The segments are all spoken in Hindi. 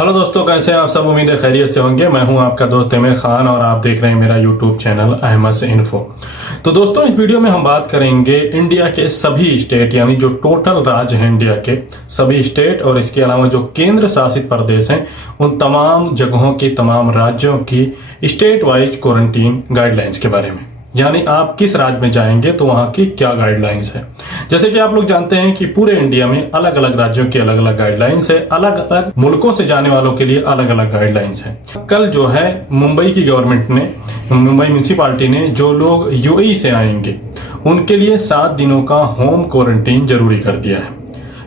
हेलो दोस्तों, कैसे हैं आप सब। उम्मीद है खैरियत से होंगे। मैं हूं आपका दोस्त अहमद खान और आप देख रहे हैं मेरा यूट्यूब चैनल अहमद से इन्फो। तो दोस्तों, इस वीडियो में हम बात करेंगे इंडिया के सभी स्टेट यानी जो टोटल राज्य हैं इंडिया के सभी स्टेट और इसके अलावा जो केंद्र शासित प्रदेश हैं उन तमाम जगहों की, तमाम राज्यों की स्टेट वाइज क्वारंटीन गाइडलाइंस के बारे में। यानी आप किस राज्य में जाएंगे तो वहां की क्या गाइडलाइंस है। जैसे कि आप लोग जानते हैं कि पूरे इंडिया में अलग अलग राज्यों की अलग अलग गाइडलाइंस है, अलग अलग मुल्कों से जाने वालों के लिए अलग अलग गाइडलाइंस है। कल जो है मुंबई की गवर्नमेंट ने, मुंबई म्यूनिसिपालिटी ने जो लोग यूएई से आएंगे उनके लिए 7 दिनों का होम क्वारंटीन जरूरी कर दिया है।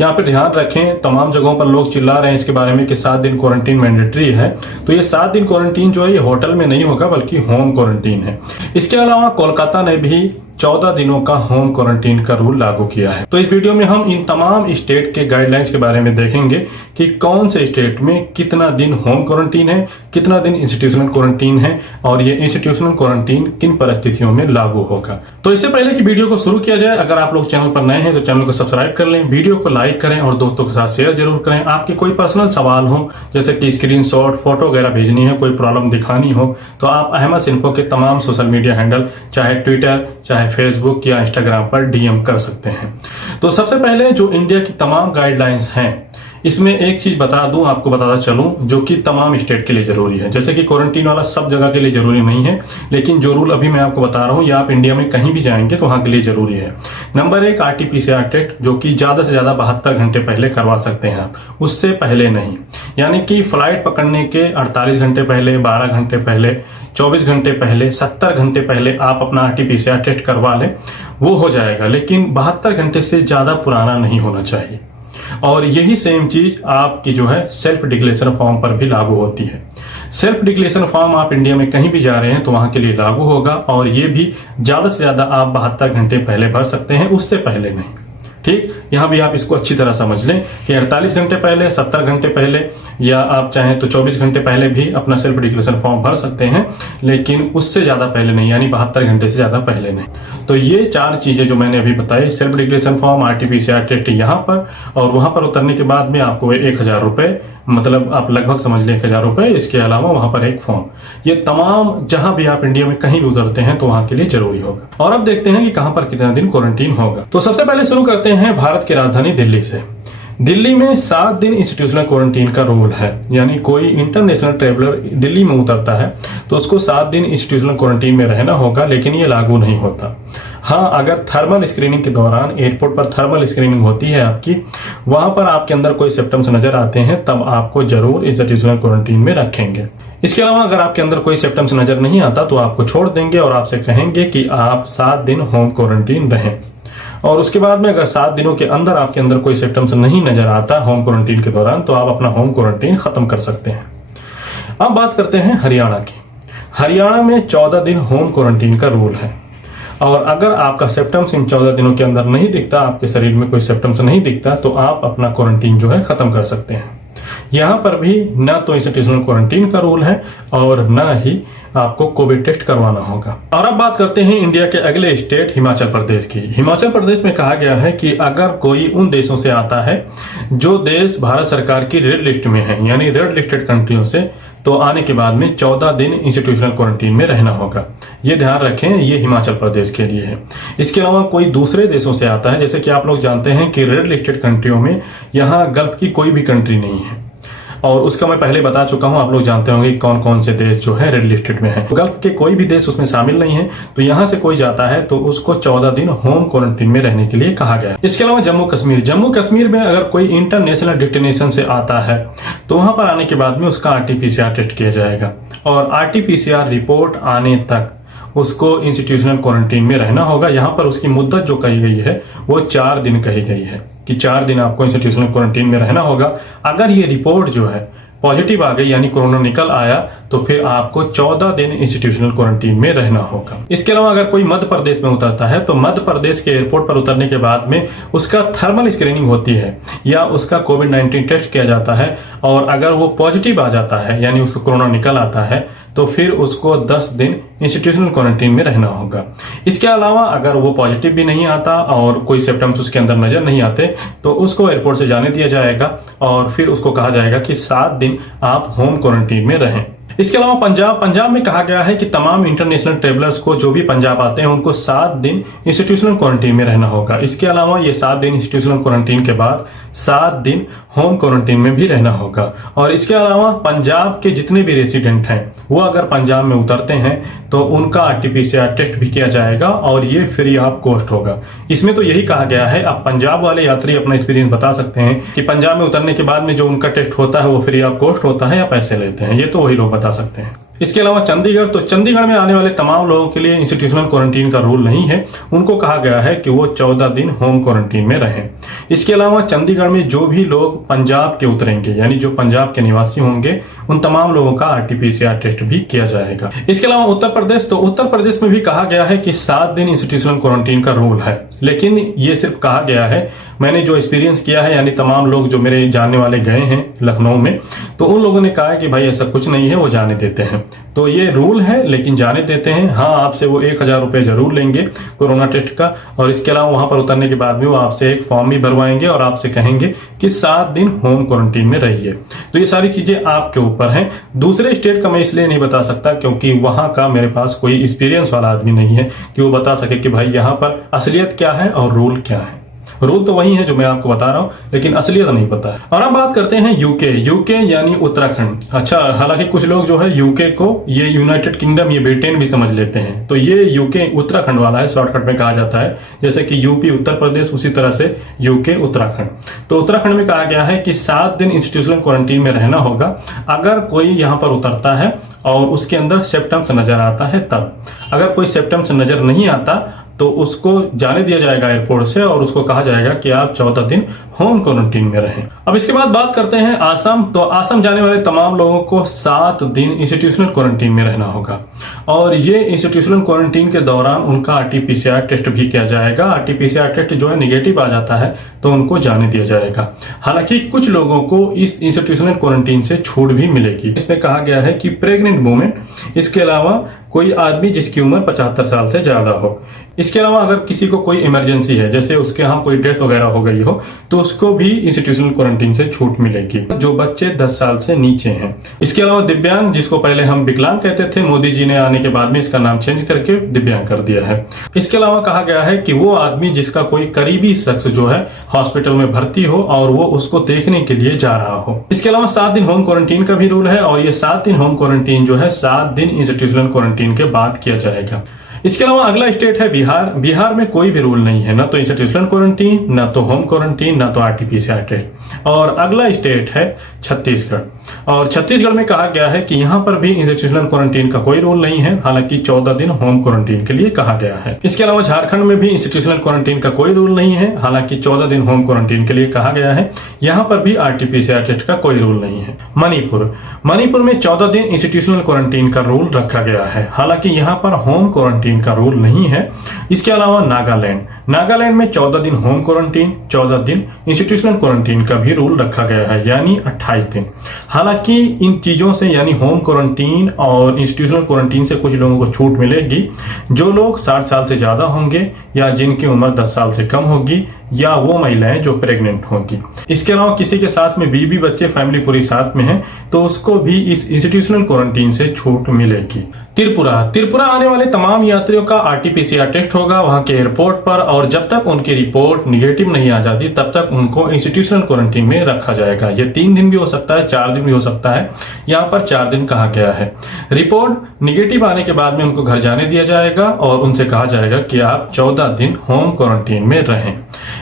यहाँ पे ध्यान रखें, तमाम जगहों पर लोग चिल्ला रहे हैं इसके बारे में कि 7 दिन क्वारंटीन मैंडेटरी है। तो ये 7 दिन क्वारंटीन जो है ये होटल में नहीं होगा बल्कि होम क्वारंटीन है। इसके अलावा कोलकाता ने भी 14 दिनों का होम क्वारंटीन का रूल लागू किया है। तो इस वीडियो में हम इन तमाम स्टेट के गाइडलाइंस के बारे में देखेंगे कि कौन से स्टेट में कितना दिन होम क्वारंटीन है, कितना दिन इंस्टीट्यूशनल क्वारंटीन है और ये इंस्टीट्यूशनल क्वारंटीन किन परिस्थितियों में लागू होगा। तो इससे पहले कि वीडियो को शुरू किया जाए, अगर आप लोग चैनल पर नए हैं तो चैनल को सब्सक्राइब कर लें, वीडियो को लाइक करें और दोस्तों के साथ शेयर जरूर करें। आपके कोई पर्सनल सवाल हो, जैसे कि स्क्रीनशॉट, फोटो वगैरह भेजनी है, कोई प्रॉब्लम दिखानी हो, तो आप अहमद इन्फो के तमाम सोशल मीडिया हैंडल, चाहे ट्विटर, चाहे फेसबुक या इंस्टाग्राम पर डीएम कर सकते हैं। तो सबसे पहले जो इंडिया की तमाम गाइडलाइंस हैं इसमें एक चीज बता दूं, आपको बताता चलूं जो कि तमाम स्टेट के लिए जरूरी है। जैसे कि क्वारंटीन वाला सब जगह के लिए जरूरी नहीं है, लेकिन जो रूल अभी मैं आपको बता रहा हूं ये आप इंडिया में कहीं भी जाएंगे तो वहां के लिए जरूरी है। नंबर 1, आरटीपीसीआर टेस्ट, जो कि ज्यादा से ज्यादा 72 घंटे पहले करवा सकते हैं आप, उससे पहले नहीं। यानी कि फ्लाइट पकड़ने के 48 घंटे पहले, 12 घंटे पहले, 24 घंटे पहले, 70 घंटे पहले आप अपना आरटीपीसीआर टेस्ट करवा लें, वो हो जाएगा। लेकिन 72 घंटे से ज्यादा पुराना नहीं होना चाहिए। और यही सेम चीज आपकी जो है सेल्फ डिक्लेरेशन फॉर्म पर भी लागू होती है। सेल्फ डिक्लेरेशन फॉर्म आप इंडिया में कहीं भी जा रहे हैं तो वहां के लिए लागू होगा और ये भी ज्यादा से ज्यादा आप 72 घंटे पहले भर सकते हैं, उससे पहले नहीं। ठीक, यहां भी आप इसको अच्छी तरह समझ लें कि 48 घंटे पहले, 70 घंटे पहले या आप चाहें तो 24 घंटे पहले भी अपना सेल्फ डिक्लेरेशन फॉर्म भर सकते हैं, लेकिन उससे ज्यादा पहले नहीं, यानी 72 घंटे से ज्यादा पहले नहीं। तो ये 4 चीजें जो मैंने अभी बताई, self declaration form, RTPCR test यहाँ पर, और वहां पर उतरने के बाद में आपको 1000 रुपए, मतलब आप लगभग समझ लें 1000 रुपए, इसके अलावा वहां पर एक फॉर्म, ये तमाम जहां भी आप इंडिया में कहीं भी उतरते हैं तो वहां के लिए जरूरी होगा। और अब देखते हैं कि कहां पर कितना दिन क्वारंटीन होगा। तो सबसे पहले शुरू करते हैं भारत की राजधानी दिल्ली से। दिल्ली में 7 दिन इंस्टीट्यूशनल क्वारंटीन का रूल है। यानी कोई इंटरनेशनल ट्रेवलर दिल्ली में उतरता है तो उसको 7 दिन इंस्टीट्यूशनल क्वारंटीन में रहना होगा, लेकिन ये लागू नहीं होता। हाँ, अगर थर्मल स्क्रीनिंग के दौरान एयरपोर्ट पर थर्मल स्क्रीनिंग होती है आपकी, वहां पर आपके अंदर कोई सिम्टम्स नजर आते हैं तब आपको जरूर इंस्टीट्यूशनल क्वारंटीन में रखेंगे। इसके अलावा अगर आपके अंदर कोई सिम्टम्स नजर नहीं आता तो आपको छोड़ देंगे और आपसे कहेंगे कि आप 7 दिन होम क्वारंटीन रहें। और उसके बाद में अगर 7 दिनों के अंदर आपके अंदर कोई सिम्टम्स नहीं नजर आता होम क्वारंटीन के दौरान तो आप अपना होम क्वारंटीन खत्म कर सकते हैं। अब बात करते हैं हरियाणा की। हरियाणा में 14 दिन होम क्वारंटीन का रूल है और अगर आपका सिम्टम्स इन 14 दिनों के अंदर नहीं दिखता, आपके शरीर में कोई सिम्टम्स नहीं दिखता, तो आप अपना क्वारंटीन जो है खत्म कर सकते हैं। यहाँ पर भी न तो इंस्टीट्यूशनल क्वारंटीन का रूल है और न ही आपको कोविड टेस्ट करवाना होगा। और अब बात करते हैं इंडिया के अगले स्टेट हिमाचल प्रदेश की। हिमाचल प्रदेश में कहा गया है कि अगर कोई उन देशों से आता है जो देश भारत सरकार की रेड लिस्ट में है, यानी रेड लिस्टेड कंट्रियों से, तो आने के बाद में 14 दिन इंस्टीट्यूशनल क्वारंटीन में रहना होगा। ये ध्यान रखें, ये हिमाचल प्रदेश के लिए है। इसके अलावा कोई दूसरे देशों से आता है, जैसे कि आप लोग जानते हैं कि रेड लिस्टेड कंट्रियों में यहाँ गल्फ की कोई भी कंट्री नहीं है और उसका मैं पहले बता चुका हूं, आप लोग जानते होंगे कौन कौन से देश जो है रेड लिस्टेड में है। गल्फ के कोई भी देश उसमें शामिल नहीं है, तो यहां से कोई जाता है तो उसको 14 दिन होम क्वारंटीन में रहने के लिए कहा गया है। इसके अलावा जम्मू कश्मीर, जम्मू कश्मीर में अगर कोई इंटरनेशनल डेस्टिनेशन से आता है तो वहां पर आने के बाद में उसका आरटीपीसीआर टेस्ट किया जाएगा और आरटीपीसीआर रिपोर्ट आने तक उसको इंस्टीट्यूशनल क्वारंटीन में रहना होगा। यहाँ पर उसकी मुद्दत जो कही गई है वो 4 दिन कही गई है कि 4 दिन आपको इंस्टीट्यूशनल क्वारंटीन में रहना होगा। अगर ये रिपोर्ट जो है पॉजिटिव आ गई, यानी कोरोना निकल आया, तो फिर आपको 14 दिन इंस्टीट्यूशनल क्वारंटीन में रहना होगा। इसके अलावा अगर कोई मध्य प्रदेश में उतरता है तो मध्य प्रदेश के एयरपोर्ट पर उतरने के बाद में उसका थर्मल स्क्रीनिंग होती है या उसका कोविड-19 टेस्ट किया जाता है और अगर वो पॉजिटिव आ जाता है, यानी उसको कोरोना निकल आता है, तो फिर उसको 10 दिन इंस्टीट्यूशनल क्वारंटीन में रहना होगा। इसके अलावा अगर वो पॉजिटिव भी नहीं आता और कोई सिम्टम्स उसके अंदर नजर नहीं आते तो उसको एयरपोर्ट से जाने दिया जाएगा और फिर उसको कहा जाएगा कि 7 दिन आप होम क्वारंटीन में रहें। इसके अलावा पंजाब में कहा गया है कि तमाम इंटरनेशनल ट्रेवलर्स को जो भी पंजाब आते हैं उनको 7 दिन इंस्टीट्यूशनल क्वारंटीन में रहना होगा। इसके अलावा ये 7 दिन इंस्टीट्यूशनल क्वारंटीन के बाद 7 दिन होम क्वारंटीन में भी रहना होगा। और इसके अलावा पंजाब के जितने भी रेसिडेंट हैं वो अगर पंजाब में उतरते हैं तो उनका RT-PCR टेस्ट भी किया जाएगा और ये फ्री ऑफ कॉस्ट होगा। इसमें तो यही कहा गया है, अब पंजाब वाले यात्री अपना एक्सपीरियंस बता सकते हैं कि पंजाब में उतरने के बाद में जो उनका टेस्ट होता है वो फ्री ऑफ कॉस्ट होता है या पैसे लेते हैं, ये तो वही लोग बता सकते हैं। इसके अलावा चंडीगढ़ में आने वाले तमाम लोगों के लिए इंस्टीट्यूशनल क्वारंटीन का रूल नहीं है। उनको कहा गया है कि वो 14 दिन होम क्वारंटीन में रहें। इसके अलावा चंडीगढ़ में जो भी लोग पंजाब के उतरेंगे यानी जो पंजाब के निवासी होंगे उन तमाम लोगों का RT-PCR टेस्ट भी किया जाएगा। इसके अलावा उत्तर प्रदेश में भी कहा गया है कि 7 दिन इंस्टीट्यूशनल क्वारंटीन का रूल है, लेकिन ये सिर्फ कहा गया है। मैंने जो एक्सपीरियंस किया है यानी तमाम लोग जो मेरे जानने वाले गए हैं लखनऊ में, तो उन लोगों ने कहा है कि भाई ऐसा कुछ नहीं है, वो जाने देते हैं। तो ये रूल है लेकिन जाने देते हैं। हाँ, आपसे वो 1000 रुपए जरूर लेंगे कोरोना टेस्ट का, और इसके अलावा वहां पर उतरने के बाद भी वो आपसे एक फॉर्म भी भरवाएंगे और आपसे कहेंगे कि 7 दिन होम क्वारंटीन में रहिए। तो ये सारी चीजें आपके ऊपर हैं। दूसरे स्टेट का मैं इसलिए नहीं बता सकता क्योंकि वहां का मेरे पास कोई एक्सपीरियंस वाला आदमी नहीं है कि वो बता सके कि भाई यहाँ पर असलियत क्या है और रूल क्या है। रूल तो वही है जो मैं आपको बता रहा हूं, लेकिन असलियत नहीं पता है। और अब बात करते हैं यूके यानी उत्तराखंड। अच्छा, हालांकि कुछ लोग जो है यूके को ये यूनाइटेड किंगडम, ये ब्रिटेन भी समझ लेते हैं, तो ये यूके उत्तराखंड वाला है, शॉर्टकट में कहा जाता है। जैसे कि यूपी उत्तर प्रदेश, उसी तरह से यूके उत्तराखंड। तो उत्तराखंड में कहा गया है कि 7 दिन इंस्टीट्यूशनल क्वारंटीन में रहना होगा। अगर कोई यहाँ पर उतरता है और उसके अंदर सिम्टम्स नजर आता है तब। अगर कोई सिम्टम्स नजर नहीं आता तो उसको जाने दिया जाएगा एयरपोर्ट से और उसको कहा जाएगा कि आप 14 दिन होम क्वारंटीन में रहें। अब इसके बाद बात करते हैं आसाम। तो आसाम जाने वाले तमाम लोगों को 7 दिन इंस्टीट्यूशनल क्वारंटीन में रहना होगा और ये इंस्टीट्यूशनल क्वारंटीन के दौरान उनका RT-PCR टेस्ट भी किया जाएगा। RT-PCR टेस्ट जो है निगेटिव आ जाता है तो उनको जाने दिया जाएगा। हालांकि कुछ लोगों को इस इंस्टीट्यूशनल क्वारंटीन से छूट भी मिलेगी। इसमें कहा गया है कि प्रेग्नेंट वुमेन, इसके अलावा कोई आदमी जिसकी उम्र 75 साल से ज्यादा हो, इसके अलावा अगर किसी को कोई इमरजेंसी है, जैसे उसके यहाँ कोई डेथ वगैरह हो गई हो, तो उसको भी इंस्टीट्यूशनल क्वारंटीन से छूट मिलेगी, जो बच्चे 10 साल से नीचे हैं। इसके अलावा दिव्यांग, जिसको पहले हम विकलांग कहते थे, मोदी जी ने आने के बाद में इसका नाम चेंज करके दिव्यांग कर दिया है। इसके अलावा कहा गया है कि वो आदमी जिसका कोई करीबी शख्स जो है हॉस्पिटल में भर्ती हो और वो उसको देखने के लिए जा रहा हो। इसके अलावा 7 दिन होम क्वारंटीन का भी रूल है और ये 7 दिन होम क्वारंटीन जो है 7 दिन इंस्टीट्यूशनल क्वारंटीन के बाद किया जाएगा। इसके अलावा अगला स्टेट है बिहार। बिहार में कोई भी रूल नहीं है, ना तो इंस्टीट्यूशनल क्वारंटीन, ना तो होम क्वारंटीन, ना तो RT-PCR टेस्ट। और अगला स्टेट है छत्तीसगढ़। और छत्तीसगढ़ में कहा गया है कि यहाँ पर भी इंस्टीट्यूशनल क्वारंटीन का कोई रूल नहीं है, हालांकि 14 दिन होम क्वारंटीन के लिए कहा गया है। इसके अलावा झारखंड में भी इंस्टीट्यूशनल क्वारंटीन का कोई रूल नहीं है, हालांकि 14 दिन होम क्वारंटीन के लिए कहा गया है। यहाँ पर भी RT-PCR टेस्ट का कोई रूल नहीं है। मणिपुर में 14 दिन इंस्टीट्यूशनल क्वारंटीन का रूल रखा गया है, हालांकि यहाँ पर होम क्वारंटीन का रूल नहीं है। इसके अलावा नागालैंड में 14 दिन होम क्वारंटीन, 14 दिन इंस्टीट्यूशनल क्वारंटीन का भी रूल रखा गया है, यानी 28 दिन। हालांकि इन चीजों से यानी होम क्वारंटीन और इंस्टीट्यूशनल क्वारंटीन से कुछ लोगों को छूट मिलेगी, जो लोग 60 साल से ज्यादा होंगे या जिनकी उम्र 10 साल से कम होगी या वो महिलाएं जो प्रेग्नेंट होंगी। इसके अलावा किसी के साथ में बीवी बच्चे फैमिली पूरी साथ में है तो उसको भी इस इंस्टीट्यूशनल क्वारंटीन से छूट मिलेगी। त्रिपुरा आने वाले तमाम यात्रियों का RT-PCR टेस्ट होगा वहां के एयरपोर्ट पर, और जब तक उनकी रिपोर्ट निगेटिव नहीं आ जाती तब तक उनको इंस्टीट्यूशनल क्वारंटीन में रखा जाएगा। ये 3 दिन भी हो सकता है, 4 दिन भी हो सकता है, यहाँ पर 4 दिन कहा गया है। रिपोर्ट निगेटिव आने के बाद में उनको घर जाने दिया जाएगा और उनसे कहा जाएगा कि आप 14 दिन होम क्वारंटीन में रहें।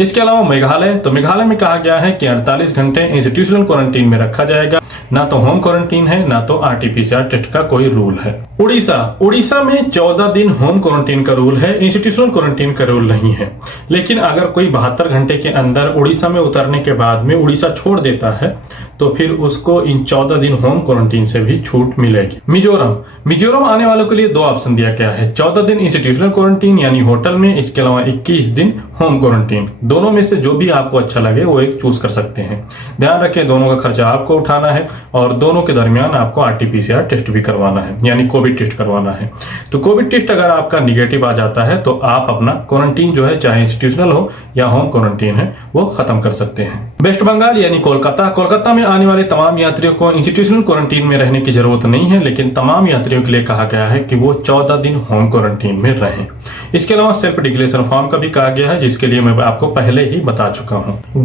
इसके अलावा मेघालय में कहा गया है कि 48 घंटे इंस्टीट्यूशनल क्वारंटीन में रखा जाएगा। ना तो होम क्वारंटीन है, ना तो RT-PCR टेस्ट का कोई रूल है। उड़ीसा में 14 दिन होम क्वारंटीन का रूल है, इंस्टीट्यूशनल क्वारंटीन का रूल नहीं है। लेकिन अगर कोई 72 घंटे के अंदर उड़ीसा में उतरने के बाद में उड़ीसा छोड़ देता है तो फिर उसको इन 14 दिन होम क्वारंटीन से भी छूट मिलेगी। मिजोरम आने वालों के लिए 2 ऑप्शन दिया गया है, 14 दिन इंस्टीट्यूशनल क्वारंटीन यानी होटल में, इसके अलावा 21 दिन होम क्वारंटीन। दोनों में से जो भी आपको अच्छा लगे वो एक चूज कर सकते हैं। ध्यान रखें, दोनों का खर्चा आपको उठाना है और दोनों के दरमियान आपको RT-PCR टेस्ट भी करवाना है, यानी कोविड टेस्ट करवाना है। तो कोविड टेस्ट अगर आपका निगेटिव आ जाता है तो आप अपना क्वारंटीन जो है, चाहे इंस्टीट्यूशनल हो या होम क्वारंटीन है, वो खत्म कर सकते हैं। वेस्ट बंगाल यानी कोलकाता में आने वाले तमाम यात्रियों को इंस्टीट्यूशनल क्वारंटीन में रहने की जरूरत नहीं है, लेकिन तमाम यात्रियों के लिए कहा गया है कि वो 14 दिन होम क्वारंटीन में रहें। इसके अलावा सेल्फ डिक्लेरेशन फॉर्म का भी कहा गया है, जिसके लिए मैं आपको पहले ही बता चुका हूं।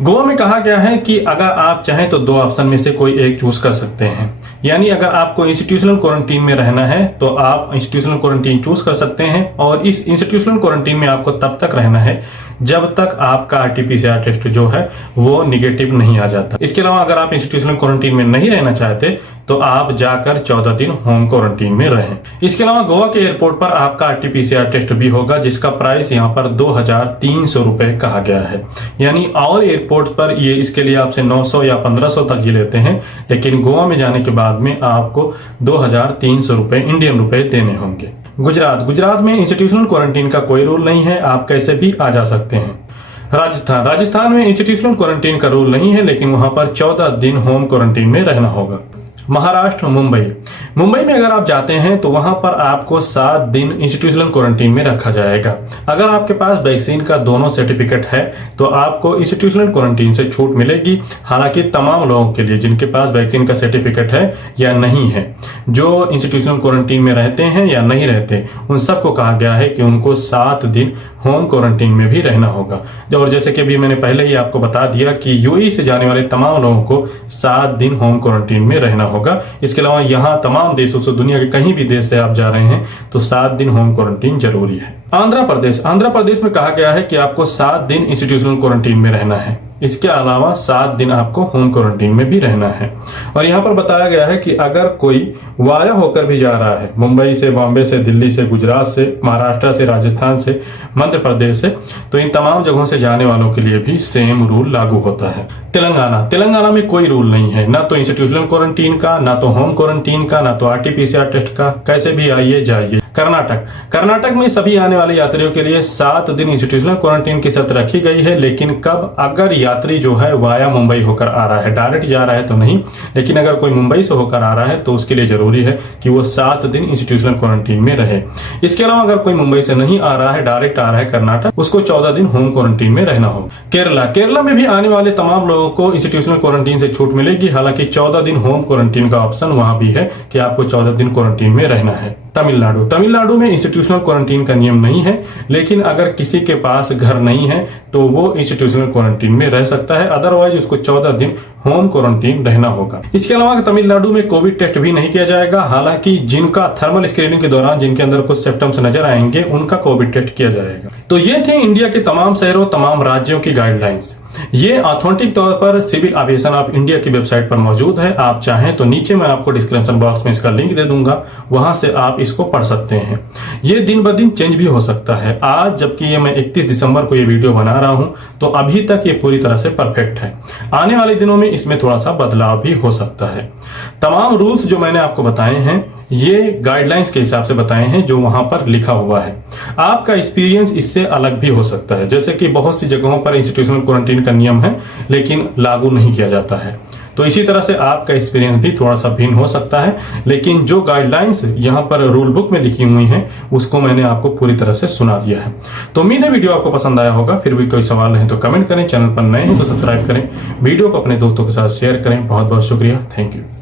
गोवा में कहा गया है कि अगर आप चाहें तो 2 ऑप्शन में से कोई एक चूज कर सकते हैं, यानी अगर आपको इंस्टीट्यूशनल क्वारंटीन में रहना है तो आप इंस्टीट्यूशनल क्वारंटीन चूज कर सकते हैं, और इस इंस्टीट्यूशनल क्वारंटीन में आपको तब तक रहना है जब तक आपका RT-PCR टेस्ट जो है वो निगेटिव नहीं आ जाता। इसके अलावा अगर आप इंस्टीट्यूशनल क्वारंटीन में नहीं रहना चाहते तो आप जाकर 14 दिन होम क्वारंटीन में रहें। इसके अलावा गोवा के एयरपोर्ट पर आपका RT-PCR टेस्ट भी होगा, जिसका प्राइस यहाँ पर 2300 रुपए कहा गया है, यानी और एयरपोर्ट पर ये इसके लिए आपसे 900 या 1500 तक ही लेते हैं, लेकिन गोवा में जाने के बाद में आपको 2300 रुपए इंडियन रुपए देने होंगे। गुजरात में इंस्टीट्यूशनल क्वारंटीन का कोई रूल नहीं है, आप कैसे भी आ जा सकते हैं। राजस्थान में इंस्टीट्यूशनल क्वारंटीन का रूल नहीं है, लेकिन वहां पर 14 दिन होम क्वारंटीन में रहना होगा। महाराष्ट्र मुंबई में अगर आप जाते हैं तो वहां पर आपको 7 दिन इंस्टीट्यूशनल क्वारंटीन में रखा जाएगा। अगर आपके पास वैक्सीन का दोनों सर्टिफिकेट है तो आपको इंस्टीट्यूशनल क्वारंटीन से छूट मिलेगी। हालांकि तमाम लोगों के लिए जिनके पास वैक्सीन का सर्टिफिकेट है या नहीं है, जो इंस्टीट्यूशनल क्वारंटीन में रहते हैं या नहीं रहते, उन सबको कहा गया है कि उनको 7 दिन होम क्वारंटीन में भी रहना होगा। और जैसे कि अभी मैंने पहले ही आपको बता दिया कि यूएई से जाने वाले तमाम लोगों को 7 दिन होम क्वारंटीन में रहना होगा। इसके अलावा यहाँ तमाम देशों से, दुनिया के कहीं भी देश से आप जा रहे हैं तो 7 दिन होम क्वारंटीन जरूरी है। आंध्र प्रदेश में कहा गया है कि आपको 7 दिन इंस्टीट्यूशनल क्वारंटीन में रहना है। इसके अलावा 7 दिन आपको होम क्वारंटीन में भी रहना है। और यहाँ पर बताया गया है कि अगर कोई वाया होकर भी जा रहा है, मुंबई से, बॉम्बे से, दिल्ली से, गुजरात से, महाराष्ट्र से, राजस्थान से, मध्य प्रदेश से, तो इन तमाम जगहों से जाने वालों के लिए भी सेम रूल लागू होता है। तेलंगाना में कोई रूल नहीं है, ना तो इंस्टीट्यूशनल क्वारंटीन का, ना तो होम क्वारंटीन का, ना तो RT-PCR टेस्ट का, कैसे भी आइए जाइए। कर्नाटक में सभी आने वाले यात्रियों के लिए 7 दिन इंस्टीट्यूशनल क्वारंटीन की शर्त रखी गई है, लेकिन कब, अगर यात्री जो है वाया मुंबई होकर आ रहा है, डायरेक्ट जा रहा है तो नहीं, लेकिन अगर कोई मुंबई से होकर आ रहा है तो उसके लिए जरूरी है कि वो 7 दिन इंस्टीट्यूशनल क्वारंटीन में रहे। इसके अलावा अगर कोई मुंबई से नहीं आ रहा है, डायरेक्ट आ रहा है कर्नाटक, उसको 14 दिन होम क्वारंटीन में रहना होगा। केरला में भी आने वाले तमाम लोगों को इंस्टीट्यूशनल क्वारंटीन से छूट मिलेगी। हालांकि 14 दिन होम क्वारंटीन का ऑप्शन वहां भी है कि आपको 14 दिन क्वारंटीन में रहना है। तमिलनाडु में इंस्टीट्यूशनल क्वारंटीन का नियम नहीं है, लेकिन अगर किसी के पास घर नहीं है तो वो इंस्टीट्यूशनल क्वारंटीन में रह सकता है, अदरवाइज उसको 14 दिन होम क्वारंटीन रहना होगा। इसके अलावा तमिलनाडु में कोविड टेस्ट भी नहीं किया जाएगा। हालांकि जिनका थर्मल स्क्रीनिंग के दौरान जिनके अंदर कुछ सिम्टम्स नजर आएंगे उनका कोविड टेस्ट किया जाएगा। तो ये थे इंडिया के तमाम शहरों, तमाम राज्यों की गाइडलाइंस। ये ऑथेंटिक तौर पर सिविल एविएशन ऑफ इंडिया की वेबसाइट पर मौजूद है। आप चाहें तो नीचे मैं आपको डिस्क्रिप्शन बॉक्स में इसका लिंक दे दूंगा, वहां से आप इसको पढ़ सकते हैं। ये दिन ब दिन चेंज भी हो सकता है। आज जबकि ये मैं 31 दिसंबर को ये वीडियो बना रहा हूं तो अभी तक ये पूरी तरह से परफेक्ट है। आने वाले दिनों में इसमें थोड़ा सा बदलाव भी हो सकता है। तमाम रूल्स जो मैंने आपको बताए हैं ये गाइडलाइंस के हिसाब से बताए हैं जो वहां पर लिखा हुआ है। आपका एक्सपीरियंस इससे अलग भी हो सकता है, जैसे कि बहुत सी जगहों पर इंस्टीट्यूशनल क्वारंटीन का नियम है लेकिन लागू नहीं किया जाता है। तो इसी तरह से आपका एक्सपीरियंस भी थोड़ा सा भिन्न हो सकता है, लेकिन जो गाइडलाइंस यहाँ पर रूल बुक में लिखी हुई हैं उसको मैंने आपको पूरी तरह से सुना दिया है। तो उम्मीद है वीडियो आपको पसंद आया होगा। फिर भी कोई सवाल है तो कमेंट करें, चैनल पर नए हैं तो सब्सक्राइब करें, वीडियो को अपने दोस्तों के साथ शेयर करें। बहुत बहुत शुक्रिया, थैंक यू।